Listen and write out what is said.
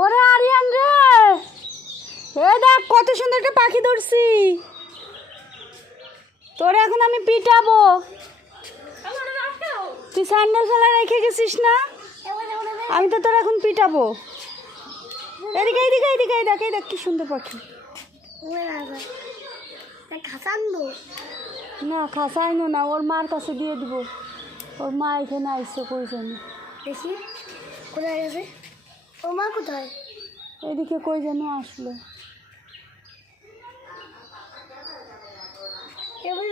ওরে আরিয়ান রে, এই দেখ কত সুন্দর একটা পাখি ধরছি। তোরে এখন আমি পিটাবো। তুই স্যান্ডেল ফেলা রেখে গেছিস না? আমি তো তোর এখন পিটাবো। এদিকে এদিকে এদিকে দেখ, এই দেখ কি সুন্দর পাখি। না খাসাইনো না, ওর মার কাছে দিয়ে দিব। ওর মা এখানে আসছে, কই জানি। দেখি কোথায় গেছে ওর মা, কোথায়? এদিকে কই যেন আসলো। এবার